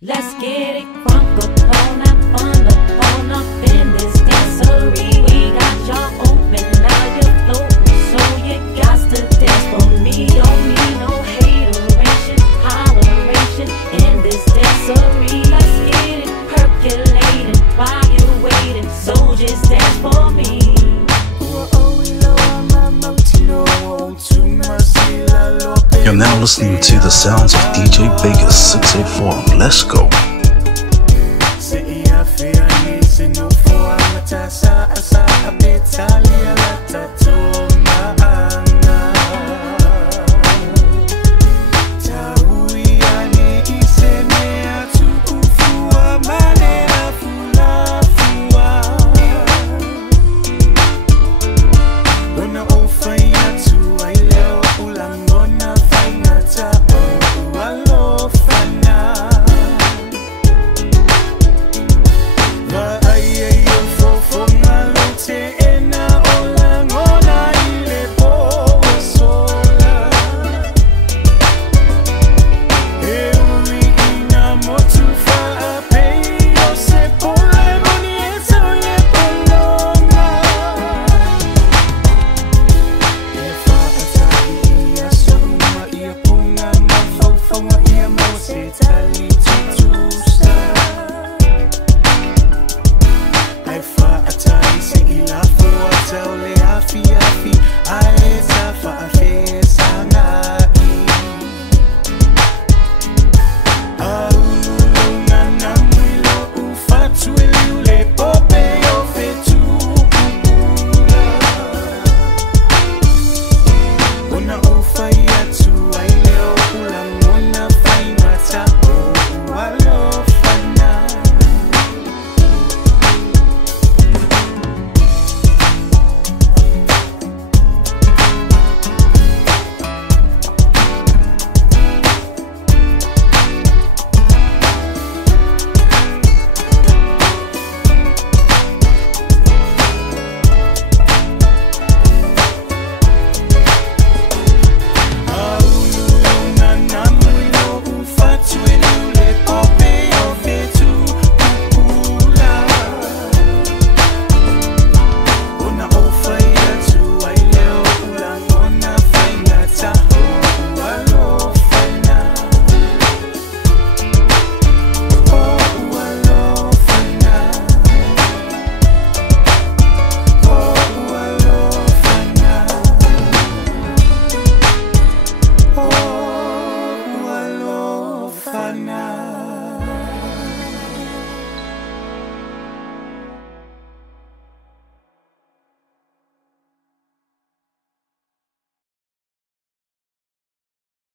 Let's get it crunk up on up in this dancery. We got y'all open, now you're floating, so you got to dance for me. Don't need no hateration, holleration in this dancery. Let's get it percolating while you're waiting, so just dance for me. You're now listening to the sounds of DJ Vegas 684. Let's go.